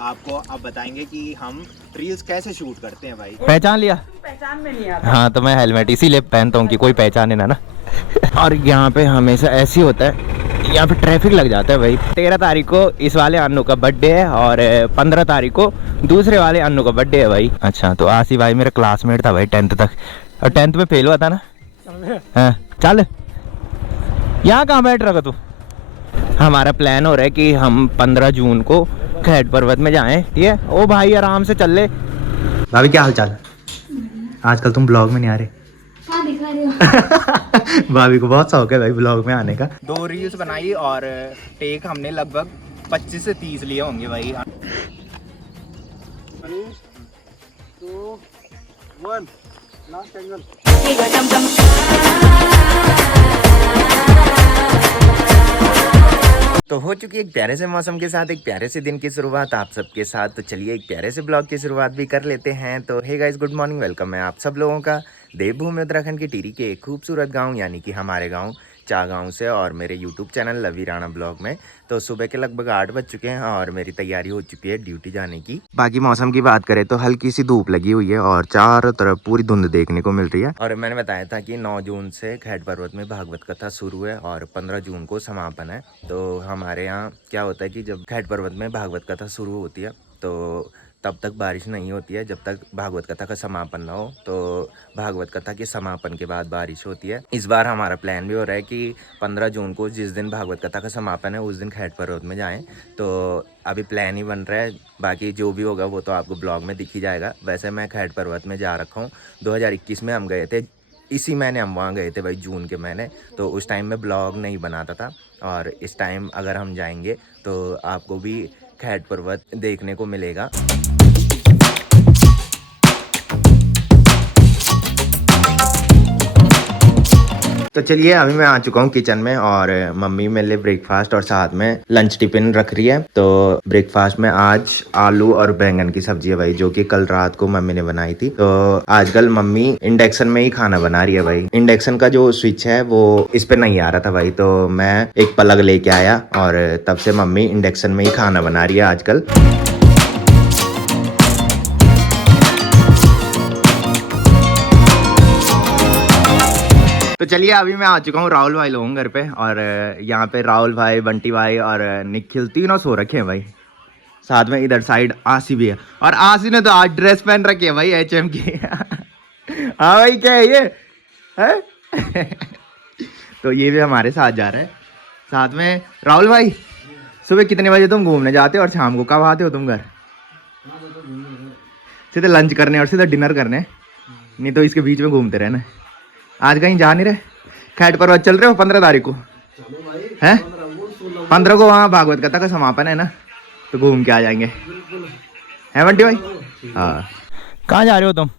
आपको अब बताएंगे कि हम रील्स कैसे शूट करते हैं भाई। पहचान लिया? पहचान में नहीं आता। हाँ तो मैं हेलमेट इसीलिए पहनता हूँ कि कोई पहचाने ना। और यहाँ पे हमेशा ऐसे ही होता है, यहाँ पे ट्रैफिक लग जाता है भाई। 13 तारीख को इस वाले अन्नू का बर्थडे है और 15 तारीख को दूसरे वाले अन्नू का बर्थडे है भाई। अच्छा तो आसी भाई मेरा क्लासमेट था भाई 10th तक, और 10th में फेल हुआ था ना। हाँ चल, यहाँ कहाँ बैठ रहा तू? हमारा प्लान हो रहा है कि हम 15 जून को खैट पर्वत में जाएं, ठीक है? ओ भाई आराम से चल ले। भाभी क्या हाल चाल? आजकल तुम ब्लॉग में नहीं आ रहे। हाँ दिखा रहे हो। भाभी को बहुत शौक है भाई ब्लॉग में आने का। 2 रील्स बनाई और टेक हमने लगभग 25 से 30 लिए होंगे भाई। 2 1 लास्ट एंगल। तो हो चुकी एक प्यारे से मौसम के साथ एक प्यारे से दिन की शुरुआत आप सबके साथ। तो चलिए एक प्यारे से ब्लॉग की शुरुआत भी कर लेते हैं। तो hey guys good morning, welcome है आप सब लोगों का देवभूमि उत्तराखंड के टिहरी के एक खूबसूरत गांव यानी कि हमारे गांव चागांव से और मेरे यूट्यूब चैनल लवी राणा ब्लॉग में। तो सुबह के लगभग 8 बज चुके हैं और मेरी तैयारी हो चुकी है ड्यूटी जाने की। बाकी मौसम की बात करें तो हल्की सी धूप लगी हुई है और चारों तरफ पूरी धुंध देखने को मिल रही है। और मैंने बताया था कि 9 जून से खैट पर्वत में भागवत कथा शुरू है और 15 जून को समापन है। तो हमारे यहाँ क्या होता है कि जब खैट पर्वत में भागवत कथा शुरू होती है तो तब तक बारिश नहीं होती है जब तक भागवत कथा का समापन ना हो। तो भागवत कथा के समापन के बाद बारिश होती है। इस बार हमारा प्लान भी हो रहा है कि 15 जून को जिस दिन भागवत कथा का समापन है उस दिन खैट पर्वत में जाएं। तो अभी प्लान ही बन रहा है, बाकी जो भी होगा वो तो आपको ब्लॉग में दिख ही जाएगा। वैसे मैं खैट पर्वत में जा रखा हूँ, 2021 में हम गए थे, इसी महीने हम वहाँ गए थे भाई, जून के महीने। तो उस टाइम में ब्लॉग नहीं बनाता था और इस टाइम अगर हम जाएंगे तो आपको भी खैट पर्वत देखने को मिलेगा। तो चलिए अभी मैं आ चुका हूँ किचन में और मम्मी मेरे लिए ब्रेकफास्ट और साथ में लंच टिफिन रख रही है। तो ब्रेकफास्ट में आज आलू और बैंगन की सब्जी है भाई, जो कि कल रात को मम्मी ने बनाई थी। तो आजकल मम्मी इंडक्शन में ही खाना बना रही है भाई। इंडक्शन का जो स्विच है वो इस पे नहीं आ रहा था भाई, तो मैं एक प्लग लेके आया और तब से मम्मी इंडक्शन में ही खाना बना रही है आजकल। तो चलिए अभी मैं आ चुका हूँ राहुल भाई लोगों घर पे और यहाँ पे राहुल भाई, बंटी भाई और निखिल तीनों सो रखे हैं भाई। साथ में इधर साइड आसी भी है और आसी ने तो आज ड्रेस पहन रखी है भाई HM की। हाँ भाई क्या है ये है? तो ये भी हमारे साथ जा रहा है। साथ में राहुल भाई, सुबह कितने बजे तुम घूमने जाते हो और शाम को कब आते हो तुम घर? सीधे लंच करने और सीधे डिनर करने, नहीं तो इसके बीच में घूमते रहना। आज कहीं जा नहीं रहे? खैट पर्वत चल रहे हो 15 तारीख को है? 15 को वहाँ भागवत कथा का समापन है ना, तो घूम के आ जाएंगे, है बंटी भाई? हाँ। कहाँ जा रहे हो तुम?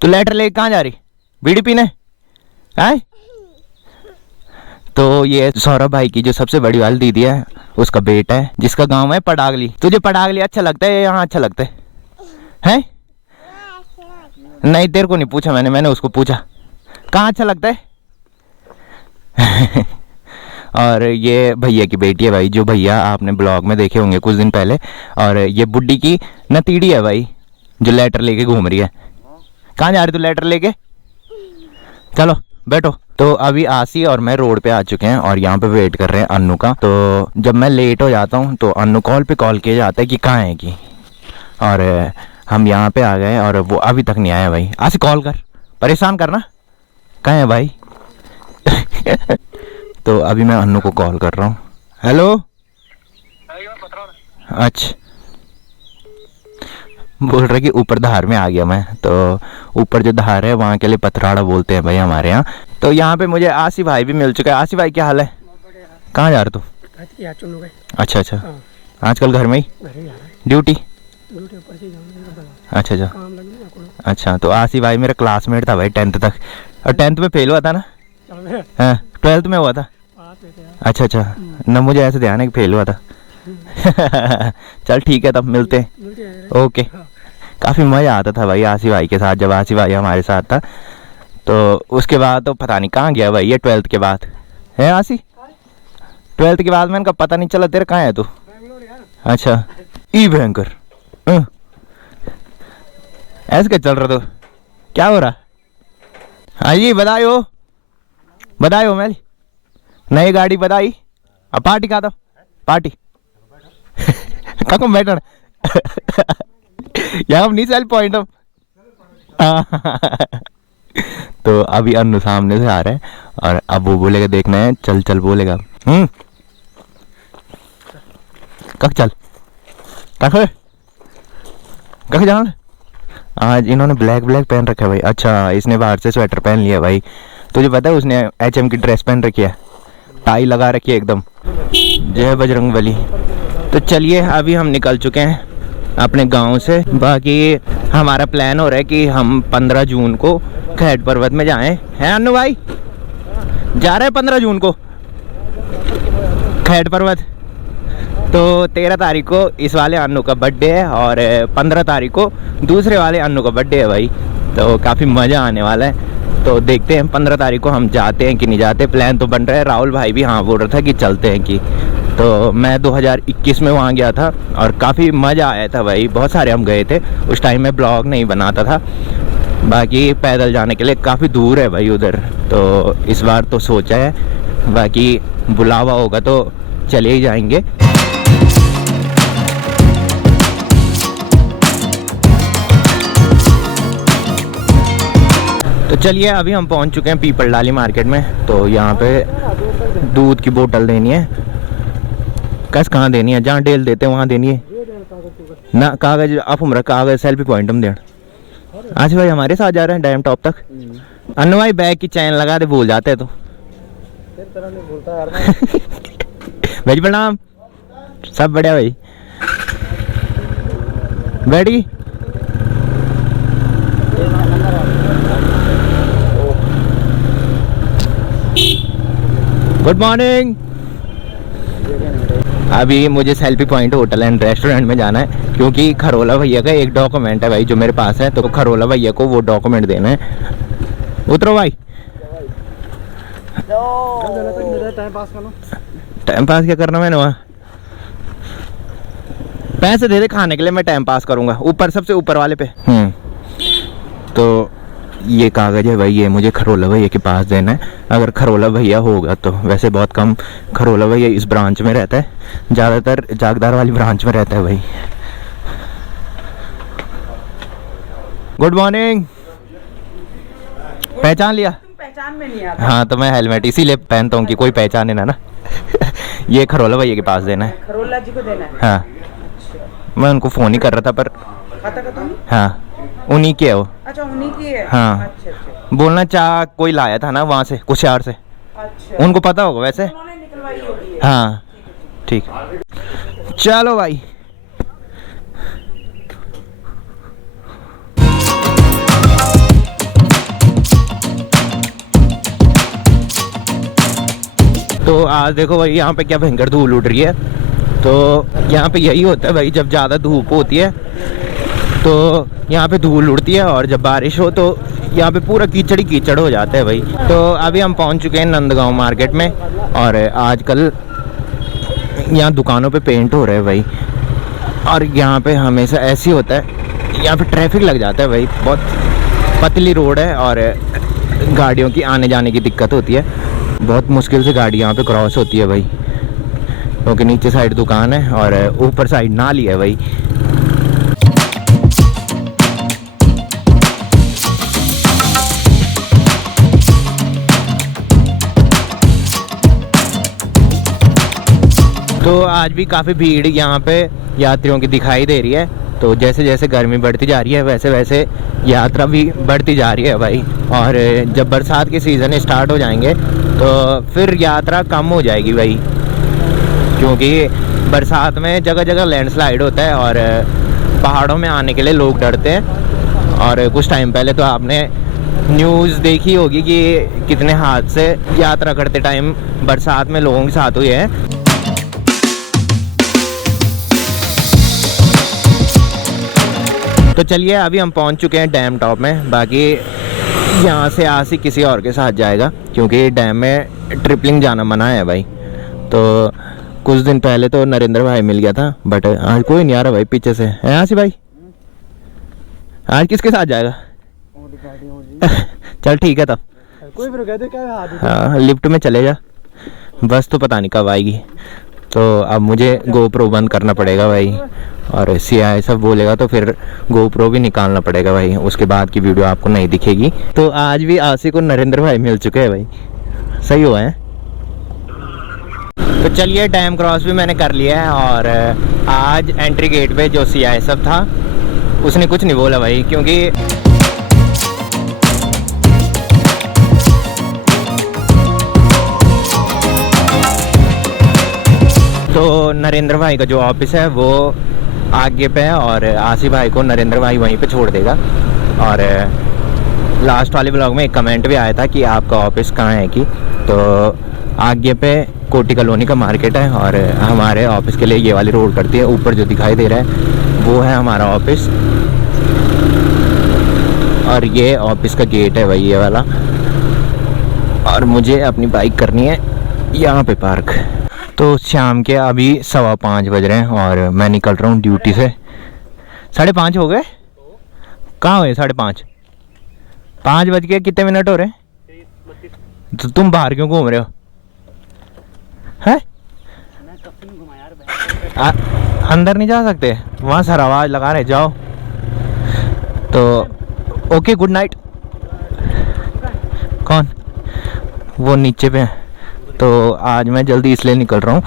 तो लेटर लेके कहाँ जा रही? बीड़ी पीने है? तो ये सौरभ भाई की जो सबसे बड़ी वाली दीदी है उसका बेटा है, जिसका गांव है पडागली। तुझे पडागली अच्छा लगता है या यहाँ अच्छा लगता है? नहीं तेरे को नहीं पूछा मैंने उसको पूछा कहाँ अच्छा लगता है। और ये भैया की बेटी है भाई, जो भैया आपने ब्लॉग में देखे होंगे कुछ दिन पहले। और ये बुड्ढी की नतीड़ी है भाई, जो लेटर लेके घूम रही है। कहाँ जा रही तू लेटर लेके? चलो बैठो। तो अभी आसी और मैं रोड पे आ चुके हैं और यहाँ पे वेट कर रहे हैं अन्नू का। तो जब मैं लेट हो जाता हूँ तो अन्नू कॉल पे कॉल किया जाता है कि कहाँ है कि, और हम यहाँ पे आ गए और वो अभी तक नहीं आया भाई। आसी कॉल कर, परेशान करना, कहाँ है भाई? तो अभी मैं अन्नू को कॉल कर रहा हूँ। हेलो। अच्छा, बोल रहा कि ऊपर धार में आ गया मैं। तो ऊपर जो धार है वहाँ के लिए पथराड़ा बोलते हैं भाई हमारे यहाँ। तो यहाँ पे मुझे आसी भाई भी मिल चुका है। आसी भाई क्या हाल है? कहाँ जा रहे तू? अच्छा, आजकल घर में ही ड्यूटी? अच्छा। तो आसी भाई मेरा क्लासमेट था भाई 10th तक, और 10th में फेल हुआ था ना? हाँ 12th में हुआ था। अच्छा ना, मुझे ऐसे ध्यान है कि फेल हुआ था। चल ठीक है, तब मिलते हैं। ओके। काफ़ी मज़ा आता था भाई आसी भाई के साथ, जब आसी भाई हमारे साथ था। तो उसके बाद तो पता नहीं कहाँ गया भाई ये 12th के बाद है आसी? 12th के बाद मैंने कहा पता नहीं चला तेरा, कहाँ है तू? अच्छा ई भयंकर ऐसे क्या चल रहा? तो क्या हो रहा? हाँ जी बधाई हो मेरी नई गाड़ी बधाई। अब पार्टी खा दो पार्टी कको बैठन यहाँ नहीं सेल पॉइंट हम तो अभी अन्नू सामने से आ रहे हैं और अब वो बोलेगा देखना है चल चल बोलेगा कक चल कक जान। आज इन्होंने ब्लैक पहन रखा है भाई। अच्छा इसने बाहर से स्वेटर पहन लिया भाई। तुझे पता है उसने HM की ड्रेस पहन रखी है, टाई लगा रखी है एकदम। जय बजरंगबली। तो चलिए अभी हम निकल चुके हैं अपने गांव से। बाकी हमारा प्लान हो रहा है कि हम 15 जून को खैट पर्वत में जाएं। हैं अन्नू भाई? जा रहे हैं 15 जून को खैट पर्वत। तो 13 तारीख को इस वाले अन्नू का बर्थडे है और 15 तारीख को दूसरे वाले अन्नू का बर्थडे है भाई। तो काफ़ी मज़ा आने वाला है। तो देखते हैं 15 तारीख को हम जाते हैं कि नहीं जाते। प्लान तो बन रहा है। राहुल भाई भी हाँ बोल रहा था कि चलते हैं कि। तो मैं 2021 में वहाँ गया था और काफ़ी मज़ा आया था भाई। बहुत सारे हम गए थे। उस टाइम में ब्लॉग नहीं बनाता था। बाकी पैदल जाने के लिए काफ़ी दूर है भाई उधर। तो इस बार तो सोचा है, बाकी बुलावा होगा तो चले ही जाएंगे। तो चलिए अभी हम पहुंच चुके हैं पीपल डाली मार्केट में। तो यहाँ पे दूध की बोतल देनी है। कैसे कहाँ देनी है? जहाँ डेल देते हैं वहाँ देनी है ना। कागज आप उम्र कागज सेल्फी पॉइंट हम दें। आज भाई हमारे साथ जा रहे हैं डैम टॉप तक। अन्नू भाई बैग की चैन लगा दे, भूल जाते हैं तो भाई प्रणाम। सब बढ़िया भाई। बैठी गुड मॉर्निंग। अभी मुझे selfie point hotel and restaurant में जाना है क्योंकि खरोला भैया का एक डॉक्यूमेंट है भाई जो मेरे पास है। तो खरोला भैया को वो डॉक्यूमेंट देना है। उतरो भाई। टाइम पास क्या करना मैंने वहाँ? पैसे दे दे खाने के लिए, मैं टाइम पास करूँगा ऊपर सबसे ऊपर वाले पे। तो ये कागज़ है भाई, ये मुझे खरोला भैया के पास देना है। अगर खरोला भैया होगा तो वैसे बहुत कम खरोला भैया इस ब्रांच में रहता है, ज़्यादातर जागदार वाली ब्रांच में रहता है भाई। Good morning. पहचान लिया? पहचान में नहीं आता। हाँ तो मैं हेलमेट इसीलिए पहनता हूँ कि कोई पहचाने ना। ये खरोला भैया के पास देना है। खरोला जी को देना है? हाँ मैं उनको फ़ोन ही कर रहा था पर हाँ उन्हीं के है वो। अच्छा उन्हीं की है। हाँ अच्छा। बोलना चाह कोई लाया था ना वहाँ से कुशियार से। अच्छा उनको पता होगा वैसे। उन्होंने निकलवाई होगी। हाँ ठीक। चलो भाई। तो आज देखो भाई यहाँ पे क्या भयंकर धूल उड़ रही है। तो यहाँ पे यही होता है भाई, जब ज़्यादा धूप होती है तो यहाँ पे धूल उड़ती है और जब बारिश हो तो यहाँ पे पूरा कीचड़ ही कीचड़ हो जाता है भाई। तो अभी हम पहुँच चुके हैं नंदगांव मार्केट में और आजकल यहाँ दुकानों पे पेंट हो रहा है भाई। और यहाँ पे हमेशा ऐसे ही होता है, यहाँ पे ट्रैफिक लग जाता है भाई। बहुत पतली रोड है और गाड़ियों की आने जाने की दिक्कत होती है। बहुत मुश्किल से गाड़ी यहाँ पे क्रॉस होती है भाई, क्योंकि नीचे साइड दुकान है और ऊपर साइड नाली है भाई। तो आज भी काफ़ी भीड़ यहाँ पे यात्रियों की दिखाई दे रही है। तो जैसे जैसे गर्मी बढ़ती जा रही है वैसे वैसे यात्रा भी बढ़ती जा रही है भाई। और जब बरसात के सीज़न स्टार्ट हो जाएंगे तो फिर यात्रा कम हो जाएगी भाई, क्योंकि बरसात में जगह जगह लैंडस्लाइड होता है और पहाड़ों में आने के लिए लोग डरते हैं। और कुछ टाइम पहले तो आपने न्यूज़ देखी होगी कि कितने हादसे यात्रा करते टाइम बरसात में लोगों के साथ हुए हैं। तो चलिए अभी हम पहुंच चुके हैं डैम टॉप में। बाकी यहाँ से आसी किसी और के साथ जाएगा क्योंकि डैम में ट्रिपलिंग जाना मना है भाई। तो कुछ दिन पहले तो नरेंद्र भाई मिल गया था, बट आज कोई नहीं आ रहा भाई पीछे से। है आसिफ भाई, आज किसके साथ जाएगा? चल ठीक है तब, कोई भी कहते क्या हाँ लिफ्ट में चले जा। बस तो पता नहीं कब आएगी, तो अब मुझे गोप्रो बंद करना पड़ेगा भाई, और सीआई सब बोलेगा तो फिर गोप्रो भी निकालना पड़ेगा भाई, उसके बाद की वीडियो आपको नहीं दिखेगी। तो आज भी आसिफ को नरेंद्र भाई मिल चुके हैं भाई, सही हुआ है। तो चलिए डैम क्रॉस भी मैंने कर लिया है, और आज एंट्री गेट पे जो सीआई सब था उसने कुछ नहीं बोला भाई, क्योंकि तो नरेंद्र भाई का जो ऑफिस है वो आगे पे है, और आसिफ भाई को नरेंद्र भाई वहीं पे छोड़ देगा। और लास्ट वाले ब्लॉग में एक कमेंट भी आया था कि आपका ऑफिस कहाँ है कि, तो आगे पे कोटी कॉलोनी का मार्केट है, और हमारे ऑफिस के लिए ये वाली रोड करती है। ऊपर जो दिखाई दे रहा है वो है हमारा ऑफिस, और ये ऑफिस का गेट है भाई ये वाला। और मुझे अपनी बाइक करनी है यहाँ पे पार्क। तो शाम के अभी 5:15 बज रहे हैं, और मैं निकल रहा हूँ ड्यूटी से। 5:30 हो गए? कहाँ हुए 5:30? 5 बज के कितने मिनट हो रहे हैं? तो तुम बाहर क्यों घूम रहे हो? है अंदर नहीं जा सकते? वहाँ सर आवाज़ लगा रहे, जाओ। तो ओके गुड नाइट। कौन? वो नीचे पे है। तो आज मैं जल्दी इसलिए निकल रहा हूँ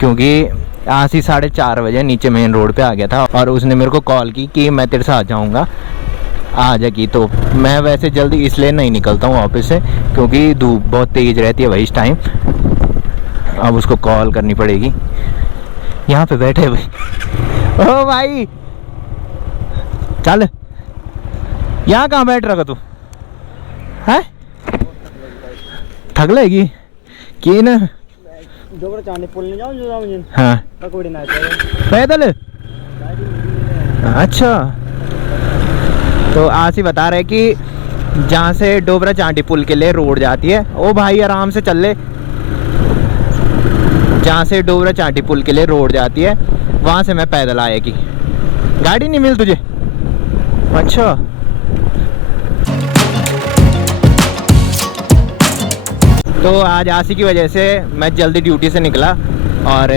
क्योंकि आज ही 4:30 बजे नीचे मेन रोड पे आ गया था, और उसने मेरे को कॉल की कि मैं तेरे साथ जाऊँगा, आ जाएगी। तो मैं वैसे जल्दी इसलिए नहीं निकलता हूँ ऑफिस से क्योंकि धूप बहुत तेज़ रहती है भाई इस टाइम। अब उसको कॉल करनी पड़ेगी। यहाँ पे बैठे भाई। ओ भाई चल, यहाँ कहाँ बैठ रहा तू? है थक लेगी कि ना? हाँ पैदल। अच्छा, तो आज ही बता रहे कि जहाँ से डोबरा चांटी पुल के लिए रोड जाती है, ओ भाई आराम से चल ले। जहाँ से डोबरा चांटी पुल के लिए रोड जाती है वहाँ से मैं पैदल आए कि गाड़ी नहीं मिल तुझे? अच्छा, तो आज आसी की वजह से मैं जल्दी ड्यूटी से निकला, और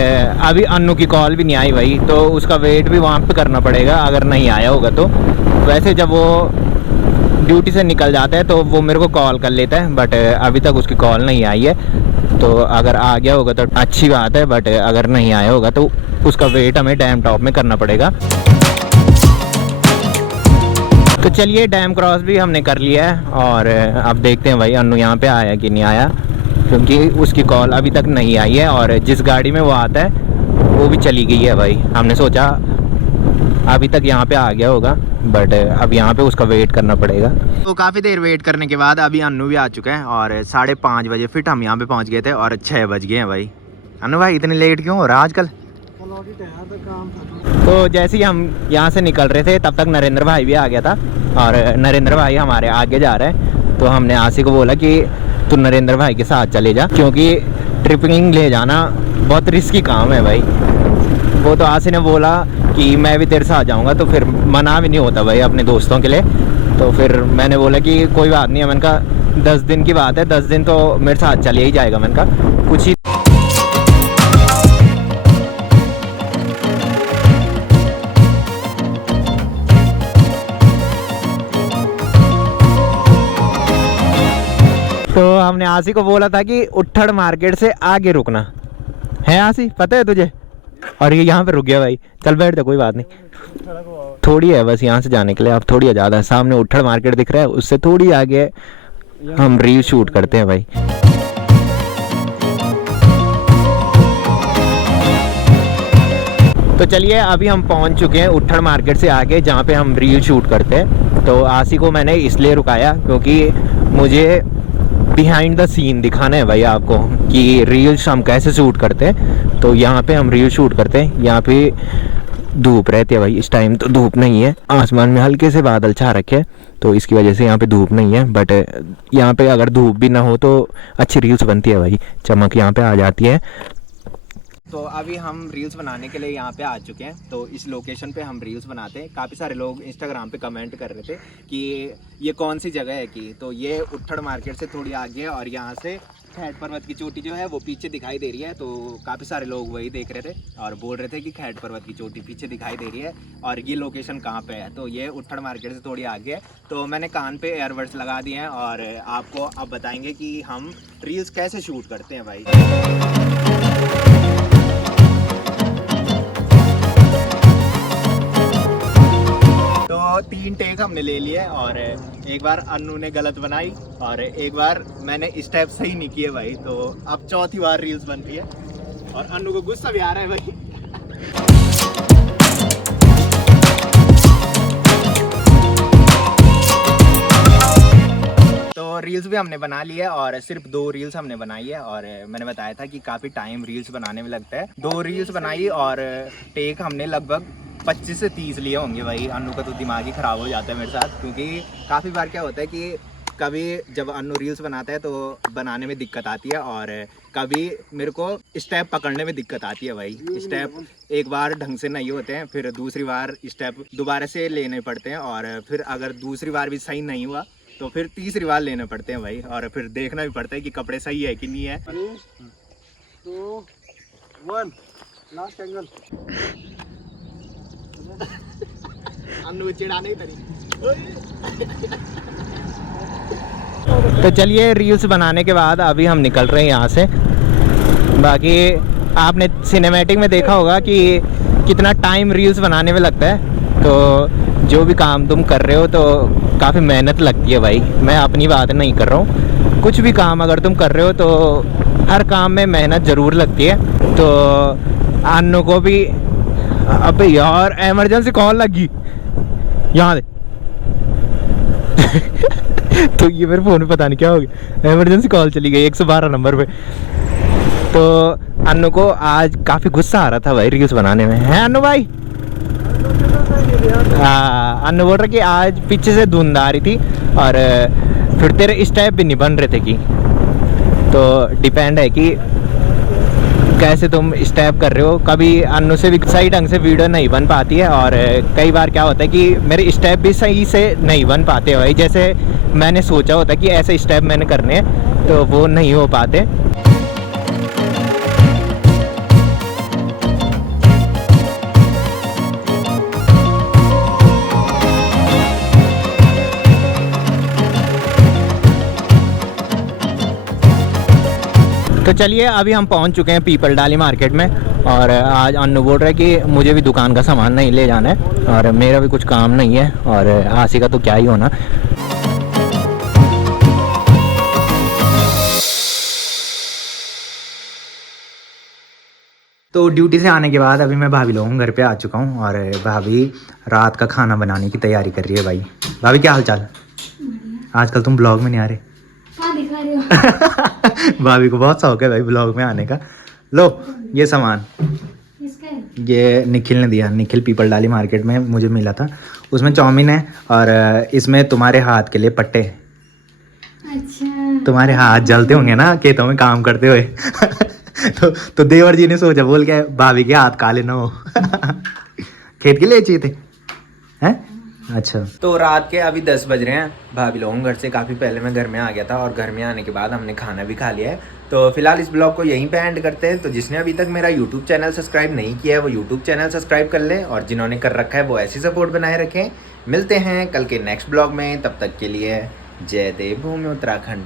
अभी अन्नू की कॉल भी नहीं आई भाई, तो उसका वेट भी वहाँ पे करना पड़ेगा अगर नहीं आया होगा तो। वैसे जब वो ड्यूटी से निकल जाता है तो वो मेरे को कॉल कर लेता है, बट अभी तक उसकी कॉल नहीं आई है। तो अगर आ गया होगा तो अच्छी बात है, बट अगर नहीं आया होगा तो उसका वेट हमें डैम टॉप में करना पड़ेगा। तो चलिए डैम क्रॉस भी हमने कर लिया है, और अब देखते हैं भाई अन्नू यहाँ पे आया कि नहीं आया, क्योंकि उसकी कॉल अभी तक नहीं आई है, और जिस गाड़ी में वो आता है वो भी चली गई है भाई। हमने सोचा अभी तक यहाँ पे आ गया होगा, बट अब यहाँ पे उसका वेट करना पड़ेगा। तो काफ़ी देर वेट करने के बाद अभी अन्नू भी आ चुका है, और 5:30 बजे फिट हम यहाँ पे पहुँच गए थे, और 6 बज गए हैं भाई। अन्नू भाई इतने लेट क्यों हो रहा आजकल? तो जैसे ही हम यहाँ से निकल रहे थे तब तक नरेंद्र भाई भी आ गया था, और नरेंद्र भाई हमारे आगे जा रहे हैं। तो हमने आसी को बोला कि तू नरेंद्र भाई के साथ चले जा, क्योंकि ट्रिपिंग ले जाना बहुत रिस्की काम है भाई। वो तो आसी ने बोला कि मैं भी तेरे साथ जाऊंगा, तो फिर मना भी नहीं होता भाई अपने दोस्तों के लिए। तो फिर मैंने बोला कि कोई बात नहीं है, मैंने कहा 10 दिन की बात है, 10 दिन तो मेरे साथ चले ही जाएगा। मैंने कहा कुछ ही तो हमने आसी को बोला था कि उट्ठड़ मार्केट से आगे रुकना है। आसी पता है तुझे? और ये यहाँ पे रुक गया भाई। चल बैठ जा, कोई बात नहीं, थोड़ी है बस यहाँ से जाने के लिए। अब थोड़ी ज़्यादा है, सामने उट्ठड़ मार्केट दिख रहा है, उससे थोड़ी आगे हम रील शूट करते हैं भाई। तो चलिए अभी हम पहुँच चुके हैं उट्ठड़ मार्केट से आगे, जहाँ पे हम रील शूट करते हैं। तो आसी को मैंने इसलिए रुकाया क्योंकि मुझे बिहाइंड द सीन दिखाना है भाई आपको कि रील्स हम कैसे शूट करते हैं। तो यहाँ पे हम रील शूट करते हैं। यहाँ पे धूप रहती है भाई, इस टाइम तो धूप नहीं है, आसमान में हल्के से बादल छा रखे, तो इसकी वजह से यहाँ पे धूप नहीं है। बट यहाँ पे अगर धूप भी ना हो तो अच्छी रील्स बनती है भाई, चमक यहाँ पे आ जाती है। तो अभी हम रील्स बनाने के लिए यहाँ पे आ चुके हैं। तो इस लोकेशन पे हम रील्स बनाते हैं। काफ़ी सारे लोग इंस्टाग्राम पे कमेंट कर रहे थे कि ये कौन सी जगह है कि, तो ये उट्ठड़ मार्केट से थोड़ी आगे है और यहाँ से खैट पर्वत की चोटी जो है वो पीछे दिखाई दे रही है। तो काफ़ी सारे लोग वही देख रहे थे और बोल रहे थे कि खैट पर्वत की चोटी पीछे दिखाई दे रही है और ये लोकेशन कहाँ पे है। तो ये उट्ठड़ मार्केट से थोड़ी आगे है। तो मैंने कान पे एयरबड्स लगा दिए हैं और आपको अब बताएंगे कि हम रील्स कैसे शूट करते हैं भाई। तो 3 टेक हमने ले लिए और एक बार अन्नू ने गलत बनाई और एक बार मैंने स्टेप सही नहीं किए भाई। तो अब चौथी बार रील्स बन रही है और अन्नू को गुस्सा भी आ रहा है भाई। तो रील्स भी हमने बना ली है और सिर्फ 2 रील्स हमने बनाई है और मैंने बताया था कि काफ़ी टाइम रील्स बनाने में लगता है। 2 रील्स बनाई और टेक हमने लगभग 25 से 30 लिए होंगे भाई। अन्नू का तो दिमाग ही ख़राब हो जाता है मेरे साथ, क्योंकि काफ़ी बार क्या होता है कि कभी जब अन्नू रील्स बनाता है तो बनाने में दिक्कत आती है और कभी मेरे को स्टेप पकड़ने में दिक्कत आती है भाई। स्टेप एक बार ढंग से नहीं होते हैं, फिर दूसरी बार स्टेप दोबारा से लेने पड़ते हैं और फिर अगर दूसरी बार भी सही नहीं हुआ तो फिर तीसरी बार लेने पड़ते हैं भाई। और फिर देखना भी पड़ता है कि कपड़े सही है कि नहीं है। 3, 2, 1 लास्ट एंगल। अन्नू चिढ़ाने तरी। तो चलिए रील्स बनाने के बाद अभी हम निकल रहे हैं यहाँ से। बाकी आपने सिनेमैटिक में देखा होगा कि कितना टाइम रील्स बनाने में लगता है। तो जो भी काम तुम कर रहे हो तो काफ़ी मेहनत लगती है भाई। मैं अपनी बात नहीं कर रहा हूँ, कुछ भी काम अगर तुम कर रहे हो तो हर काम में मेहनत ज़रूर लगती है। तो अन्नू को भी, अबे यार इमरजेंसी कॉल लगी यहाँ दे। तो ये मेरे फ़ोन में पता नहीं क्या हो गया, इमरजेंसी कॉल चली गई 112 नंबर पे। तो अन्नू को आज काफ़ी गुस्सा आ रहा था भाई रील्स बनाने में, है अन्नू भाई? हाँ, अन्नू बोल रहा कि आज पीछे से धुंध आ रही थी और फिर तेरे स्टेप भी नहीं बन रहे थे कि। तो डिपेंड है कि कैसे तुम स्टेप कर रहे हो। कभी अन्नू से भी सही ढंग से वीडियो नहीं बन पाती है और कई बार क्या होता है कि मेरे स्टेप भी सही से नहीं बन पाते भाई। जैसे मैंने सोचा होता है कि ऐसे स्टेप मैंने करने हैं तो वो नहीं हो पाते। तो चलिए अभी हम पहुंच चुके हैं पीपल डाली मार्केट में और आज अन्नू बोल रहा है कि मुझे भी दुकान का सामान नहीं ले जाना है और मेरा भी कुछ काम नहीं है और आशी का तो क्या ही होना। तो ड्यूटी से आने के बाद अभी मैं भाभी लोगों घर पे आ चुका हूँ और भाभी रात का खाना बनाने की तैयारी कर रही है भाई। भाभी क्या हाल चाल? आजकल तुम ब्लॉग में नहीं आ रहे। कहाँ दिखा रहे हो? भाभी को बहुत शौक है भाई ब्लॉग में आने का। लो ये सामान इसका है? ये निखिल ने दिया। निखिल पीपल डाली मार्केट में मुझे मिला था। उसमें चाउमीन है और इसमें तुम्हारे हाथ के लिए पट्टे। अच्छा, तुम्हारे हाथ जलते होंगे ना खेतों में काम करते हुए। तो देवर जी ने सोचा, बोल के भाभी के हाथ काले ना हो। खेत के लिए चाहिए थे हैं? अच्छा। तो रात के अभी 10 बज रहे हैं। भाभी लोगों घर से काफ़ी पहले मैं घर में आ गया था और घर में आने के बाद हमने खाना भी खा लिया है। तो फिलहाल इस ब्लॉग को यहीं पे एंड करते हैं। तो जिसने अभी तक मेरा यूट्यूब चैनल सब्सक्राइब नहीं किया है वो यूट्यूब चैनल सब्सक्राइब कर लें और जिन्होंने कर रखा है वो ऐसी सपोर्ट बनाए रखें। मिलते हैं कल के नेक्स्ट ब्लॉग में, तब तक के लिए जय देवभूमि उत्तराखंड।